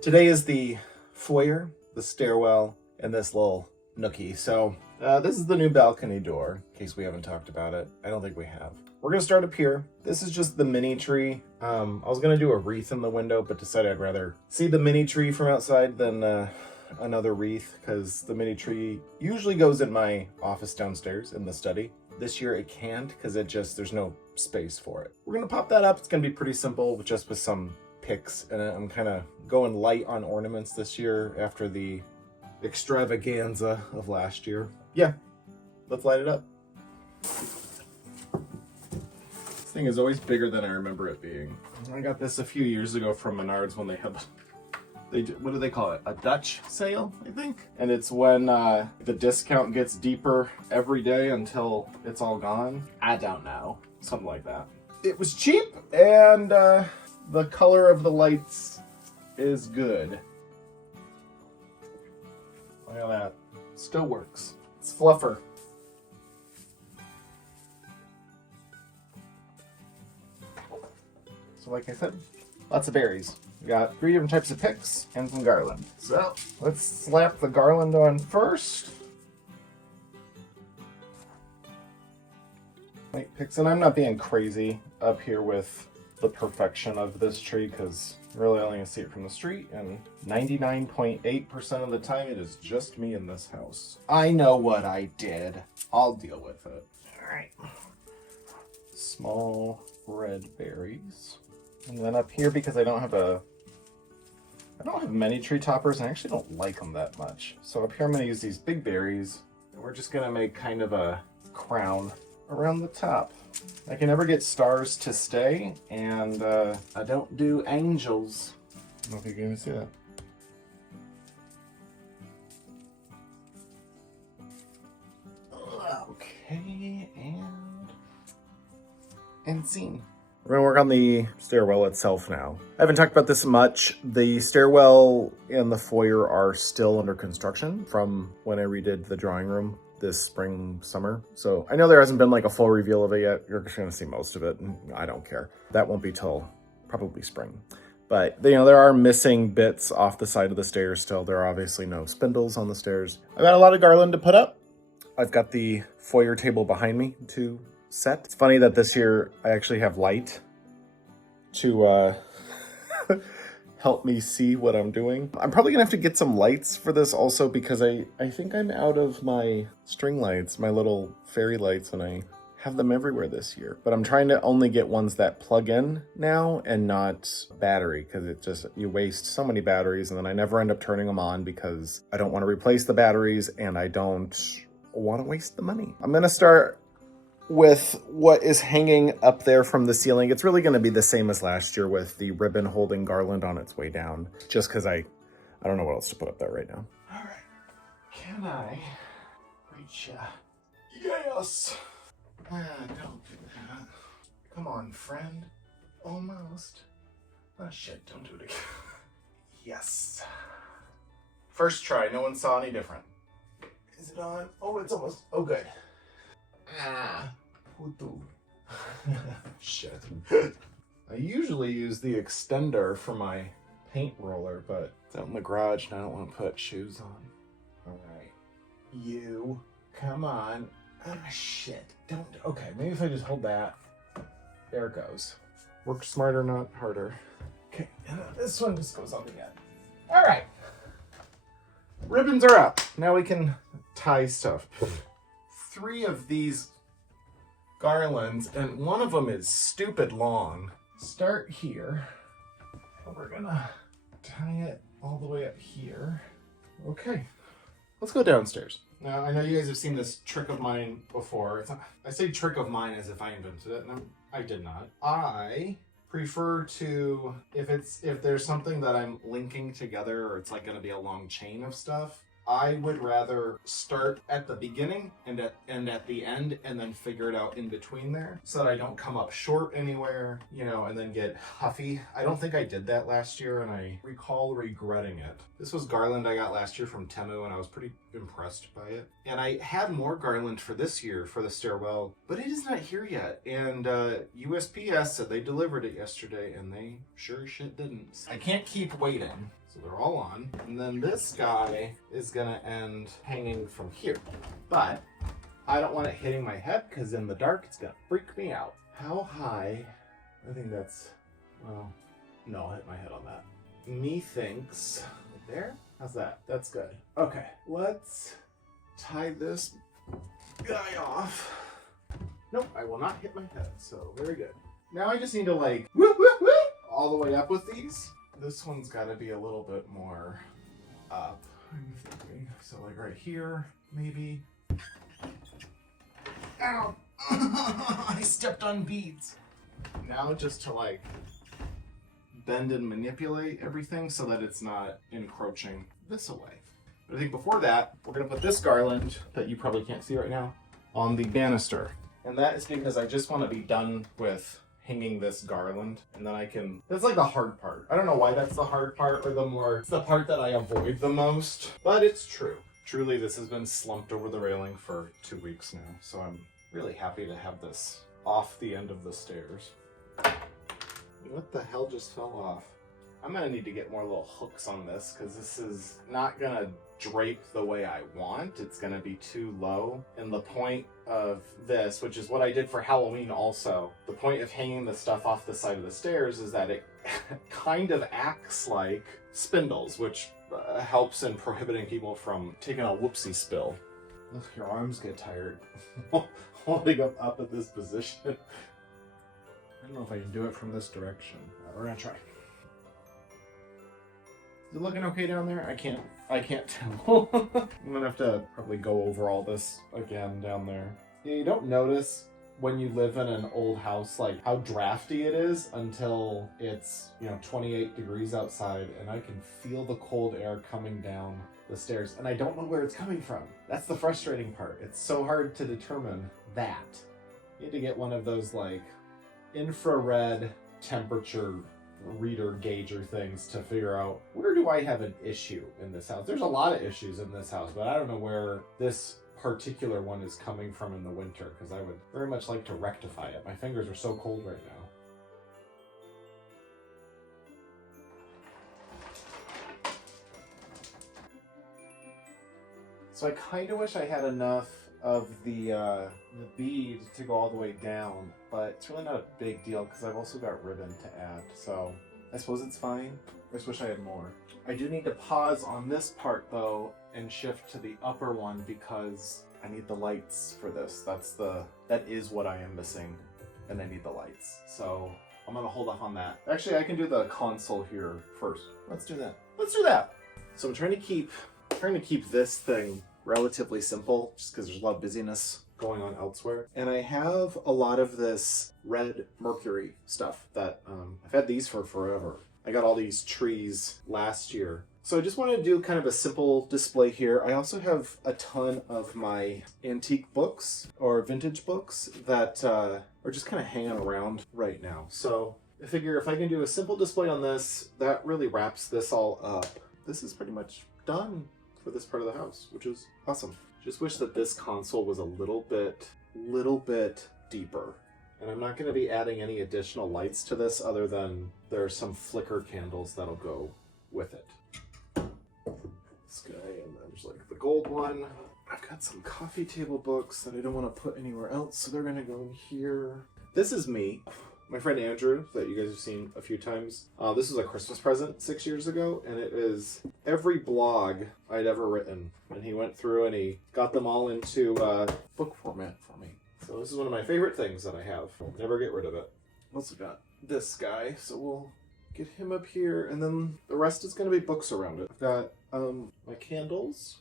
Today is the foyer, the stairwell, and this little nookie. So this is the new balcony door, in case we haven't talked about it. I don't think we have. We're gonna start up here. This is just the mini tree. I was gonna do a wreath in the window, but decided I'd rather see the mini tree from outside than another wreath, because the mini tree usually goes in my office downstairs in the study. This year it can't, because there's no space for it. We're gonna pop that up. It's gonna be pretty simple, just with some picks, and I'm kind of going light on ornaments this year after the extravaganza of last year. Yeah, let's light it up. This thing is always bigger than I remember it being. I got this a few years ago from Menards when they had, what do they call it? A Dutch sale, I think? And it's when the discount gets deeper every day until it's all gone. I don't know. Something like that. It was cheap, and the color of the lights is good. Look at that. Still works. It's fluffer. So like I said, lots of berries. We got 3 different types of picks and some garland. So let's slap the garland on first. Light picks, and I'm not being crazy up here with the perfection of this tree, because really only gonna see it from the street, and 99.8% of the time it is just me in this house. I know what I did. I'll deal with it. All right. Small red berries. And then up here, because I don't have many tree toppers, and I actually don't like them that much. So up here I'm gonna use these big berries, and we're just gonna make kind of a crown around the top. I can never get stars to stay, and I don't do angels. I don't think you're gonna see that. Okay, and scene. We're gonna work on the stairwell itself now. I haven't talked about this much. The stairwell and the foyer are still under construction from when I redid the drawing room this spring, summer. So I know there hasn't been like a full reveal of it yet. You're just gonna see most of it, and I don't care. That won't be till probably spring. But there are missing bits off the side of the stairs still. There are obviously no spindles on the stairs. I've got a lot of garland to put up. I've got the foyer table behind me to set. It's funny that this year I actually have light to help me see what I'm doing. I'm probably gonna have to get some lights for this also, because I think I'm out of my string lights, my little fairy lights, and I have them everywhere this year. But I'm trying to only get ones that plug in now and not battery, because you waste so many batteries, and then I never end up turning them on because I don't want to replace the batteries and I don't want to waste the money. I'm gonna start with what is hanging up there from the ceiling. It's really going to be the same as last year, with the ribbon holding garland on its way down, just because I don't know what else to put up there right now. All right, can I reach ya? Yes. Don't do that. Come on, friend. Almost. Oh shit, don't do it again. Yes. First try, no one saw any different. Is it on? Oh, it's almost, oh good. Shit. I usually use the extender for my paint roller, but it's out in the garage and I don't want to put shoes on. Alright. You. Come on. Shit. Don't. Okay, maybe if I just hold that. There it goes. Work smarter, not harder. Okay, and this one just goes on the end. Alright. Ribbons are up. Now we can tie stuff. 3 of these garlands, and one of them is stupid long. Start here. We're gonna tie it all the way up here. Okay, let's go downstairs. Now, I know you guys have seen this trick of mine before. I say trick of mine as if I invented it, and I did not. I prefer to, if there's something that I'm linking together, or it's like gonna be a long chain of stuff, I would rather start at the beginning and at the end, and then figure it out in between there, so that I don't come up short anywhere, and then get huffy. I don't think I did that last year, and I recall regretting it. This was garland I got last year from Temu, and I was pretty impressed by it. And I had more garland for this year for the stairwell, but it is not here yet. And USPS said they delivered it yesterday, and they sure shit didn't. I can't keep waiting. So they're all on. And then this guy is gonna end hanging from here. But I don't want it hitting my head because in the dark it's gonna freak me out. How high? I think that's, well, no, I'll hit my head on that. Methinks, there? How's that? That's good. Okay, let's tie this guy off. Nope, I will not hit my head, so very good. Now I just need to like, whoop, whoop, whoop, all the way up with these. This one's gotta be a little bit more up, I'm thinking. So like right here, maybe. Ow! I stepped on beads. Now just to like bend and manipulate everything so that it's not encroaching this away. But I think before that, we're gonna put this garland that you probably can't see right now on the banister. And that is because I just want to be done with hanging this garland, and then I can, that's like the hard part. I don't know why that's the hard part, or it's the part that I avoid the most, but it's true. Truly, this has been slumped over the railing for 2 weeks now, so I'm really happy to have this off the end of the stairs. What the hell just fell off? I'm gonna need to get more little hooks on this because this is not gonna drape the way I want. It's gonna be too low. And the point of this, which is what I did for Halloween also, the point of hanging the stuff off the side of the stairs is that it kind of acts like spindles, which helps in prohibiting people from taking a whoopsie spill. Ugh, your arms get tired holding up at this position. I don't know if I can do it from this direction. We're gonna try. Is it looking okay down there? I can't tell. I'm gonna have to probably go over all this again down there. Yeah, you don't notice when you live in an old house like how drafty it is until it's, 28 degrees outside and I can feel the cold air coming down the stairs and I don't know where it's coming from. That's the frustrating part. It's so hard to determine that. You need to get one of those like infrared temperature reader gauger things to figure out where do I have an issue in this house. There's a lot of issues in this house, but I don't know where this particular one is coming from in the winter because I would very much like to rectify it. My fingers are so cold right now. So I kind of wish I had enough of the bead to go all the way down, but it's really not a big deal because I've also got ribbon to add, so I suppose it's fine. I just wish I had more. I do need to pause on this part though and shift to the upper one because I need the lights for this. That is what I am missing, and I need the lights. So I'm gonna hold off on that. Actually, I can do the console here first. Let's do that. Let's do that. So I'm trying to keep this thing relatively simple just because there's a lot of busyness going on elsewhere. And I have a lot of this red mercury stuff that I've had these for forever. I got all these trees last year. So I just want to do kind of a simple display here. I also have a ton of my antique books or vintage books that are just kind of hanging around right now. So I figure if I can do a simple display on this, that really wraps this all up. This is pretty much done for this part of the house, which is awesome. Just wish that this console was a little bit deeper. And I'm not going to be adding any additional lights to this other than there are some flicker candles that'll go with it. This guy, and then there's like the gold one. I've got some coffee table books that I don't want to put anywhere else, so they're going to go in here. This is me. My friend Andrew, that you guys have seen a few times. This was a Christmas present 6 years ago, and it is every blog I'd ever written. And he went through and he got them all into book format for me. So this is one of my favorite things that I have. I'll never get rid of it. Also got this guy, so we'll get him up here, and then the rest is going to be books around it. I've got my candles.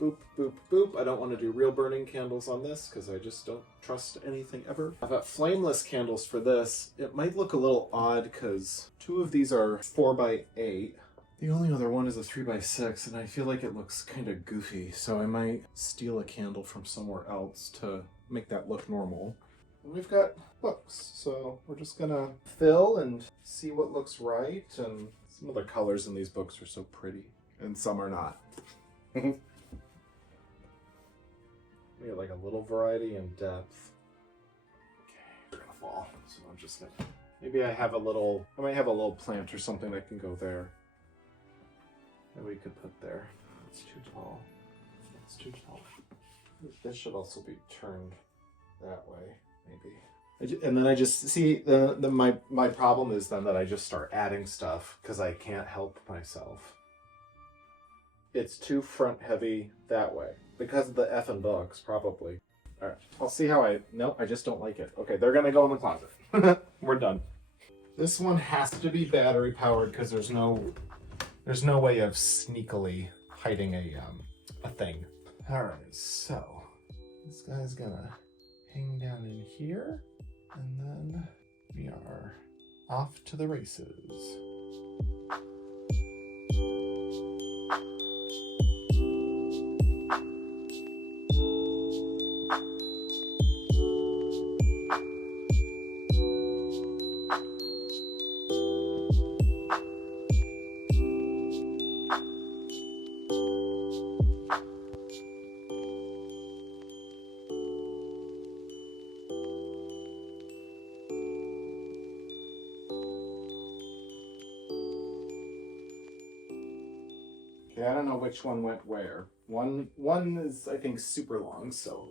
Boop, boop, boop. I don't want to do real burning candles on this because I just don't trust anything ever. I've got flameless candles for this. It might look a little odd because 2 of these are 4x8. The only other one is a 3x6, and I feel like it looks kind of goofy, so I might steal a candle from somewhere else to make that look normal. And we've got books, so we're just gonna fill and see what looks right, and some of the colors in these books are so pretty, and some are not. We got like a little variety in depth. Okay, we're gonna fall. So I'm just gonna, maybe I might have a little plant or something that can go there. that we could put there. It's too tall. It's too tall. This should also be turned that way, maybe. And then I just see my problem is then that I just start adding stuff because I can't help myself. It's too front heavy that way because of the effing books, probably. All right, I'll see how nope, I just don't like it. Okay, they're gonna go in the closet. We're done. This one has to be battery powered because there's no way of sneakily hiding a thing. All right, so this guy's gonna hang down in here, and then we are off to the races. Okay, I don't know which one went where. One is, I think, super long, so